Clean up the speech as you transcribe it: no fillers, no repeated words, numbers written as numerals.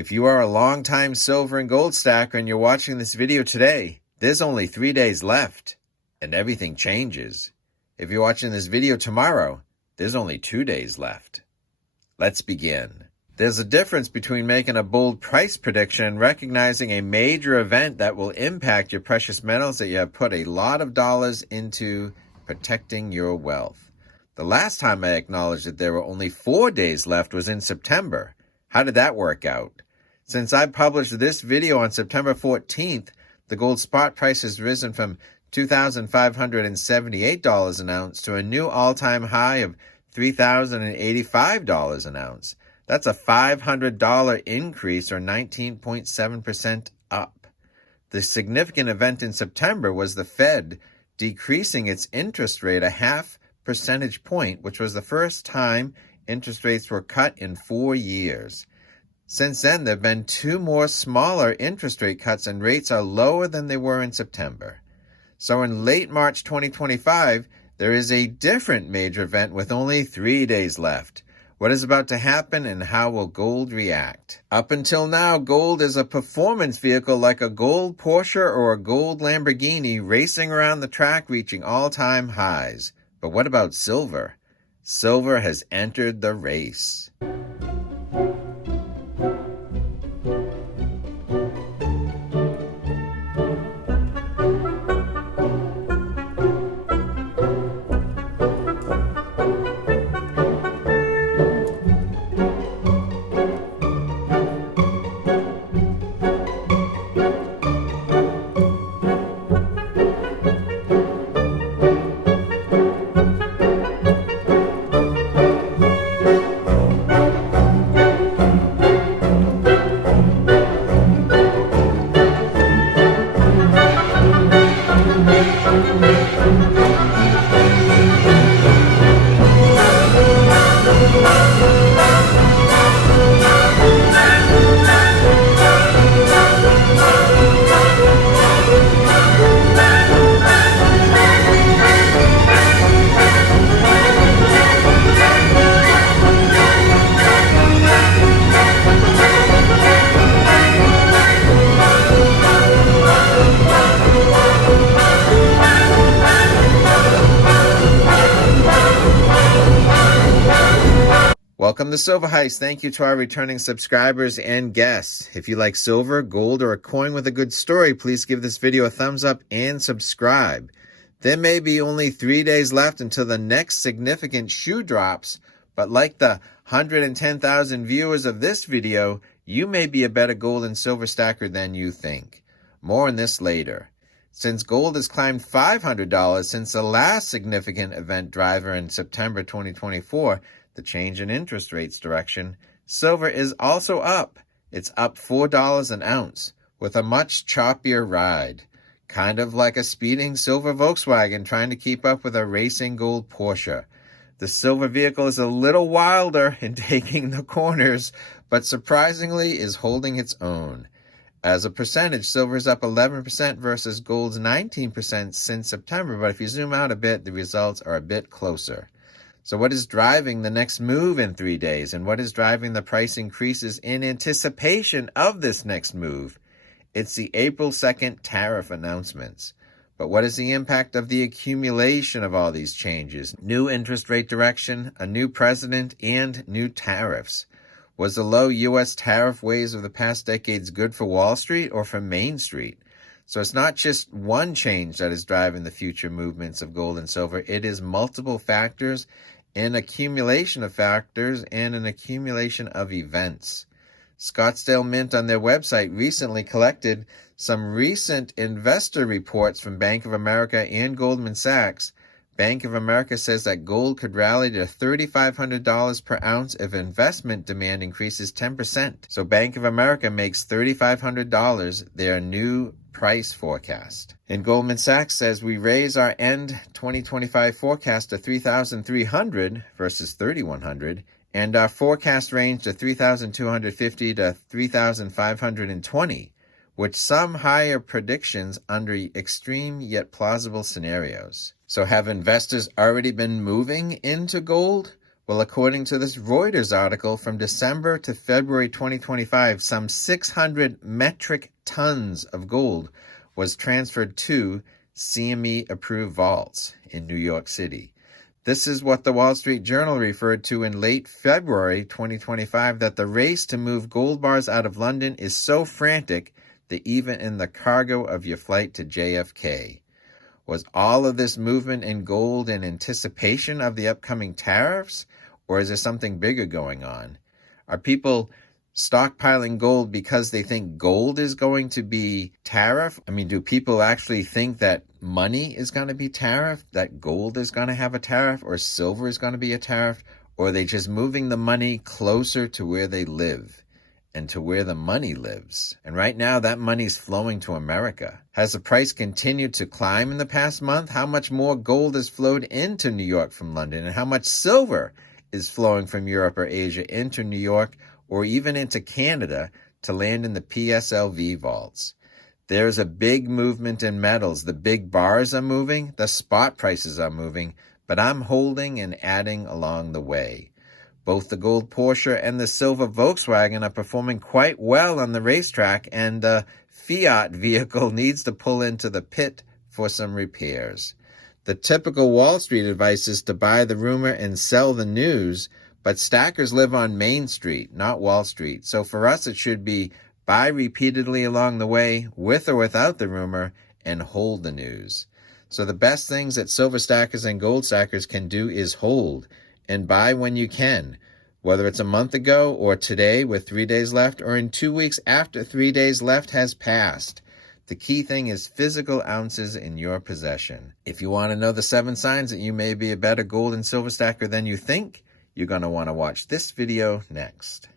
If you are a long-time silver and gold stacker and you're watching this video today, there's only 3 days left, and everything changes. If you're watching this video tomorrow, there's only 2 days left. Let's begin. There's a difference between making a bold price prediction and recognizing a major event that will impact your precious metals that you have put a lot of dollars into protecting your wealth. The last time I acknowledged that there were only 4 days left was in September. How did that work out? Since I published this video on September 14th, the gold spot price has risen from $2,578 an ounce to a new all-time high of $3,085 an ounce. That's a $500 increase, or 19.7% up. The significant event in September was the Fed decreasing its interest rate a half percentage point, which was the first time interest rates were cut in 4 years. Since then, there have been 2 more smaller interest rate cuts, and rates are lower than they were in September. So in late March 2025, there is a different major event with only 3 days left. What is about to happen, and how will gold react? Up until now, gold is a performance vehicle like a gold Porsche or a gold Lamborghini racing around the track, reaching all-time highs. But what about silver? Silver has entered the race. Welcome to Silver Heist. Thank you to our returning subscribers and guests. If you like silver, gold, or a coin with a good story, please give this video a thumbs up and subscribe. There may be only 3 days left until the next significant shoe drops, but like the 110,000 viewers of this video, you may be a better gold and silver stacker than you think. More on this later. Since gold has climbed $500 since the last significant event driver in September 2024, the change in interest rates direction, silver is also up. It's up $4 an ounce, with a much choppier ride. Kind of like a speeding silver Volkswagen trying to keep up with a racing gold Porsche. The silver vehicle is a little wilder in taking the corners, but surprisingly is holding its own. As a percentage, silver is up 11% versus gold's 19% since September, but if you zoom out a bit, the results are a bit closer. So what is driving the next move in 3 days, and what is driving the price increases in anticipation of this next move? It's the April 2nd tariff announcements. But what is the impact of the accumulation of all these changes? New interest rate direction, a new president, and new tariffs. Was the low U.S. tariff waves of the past decades good for Wall Street or for Main Street? So it's not just one change that is driving the future movements of gold and silver. It is multiple factors, an accumulation of factors, and an accumulation of events. Scottsdale Mint on their website recently collected some recent investor reports from Bank of America and Goldman Sachs. Bank of America says that gold could rally to $3,500 per ounce if investment demand increases 10%. So Bank of America makes $3,500 their new price forecast. And Goldman Sachs says we raise our end 2025 forecast to 3,300 versus 3,100, and our forecast range to 3,250 to 3,520, with some higher predictions under extreme yet plausible scenarios. So have investors already been moving into gold? Well, according to this Reuters article, from December to February 2025, some 600 metric tons of gold was transferred to CME-approved vaults in New York City. This is what the Wall Street Journal referred to in late February 2025, that the race to move gold bars out of London is so frantic that even in the cargo of your flight to JFK. Was all of this movement in gold in anticipation of the upcoming tariffs, or is there something bigger going on? Are people stockpiling gold because they think gold is going to be tariff? I mean, do people actually think that money is going to be tariff, that gold is going to have a tariff, or silver is going to be a tariff? Or are they just moving the money closer to where they live and to where the money lives? And right now, that money's flowing to America. Has the price continued to climb in the past month? How much more gold has flowed into New York from London? And how much silver is flowing from Europe or Asia into New York or even into Canada to land in the PSLV vaults? There's a big movement in metals. The big bars are moving, the spot prices are moving, but I'm holding and adding along the way. Both the gold Porsche and the silver Volkswagen are performing quite well on the racetrack, and the Fiat vehicle needs to pull into the pit for some repairs. The typical Wall Street advice is to buy the rumor and sell the news, but stackers live on Main Street, not Wall Street. So for us, it should be buy repeatedly along the way, with or without the rumor, and hold the news. So the best things that silver stackers and gold stackers can do is hold and buy when you can, whether it's a month ago or today with 3 days left, or in 2 weeks after 3 days left has passed. The key thing is physical ounces in your possession. If you want to know the 7 signs that you may be a better gold and silver stacker than you think, you're going to want to watch this video next.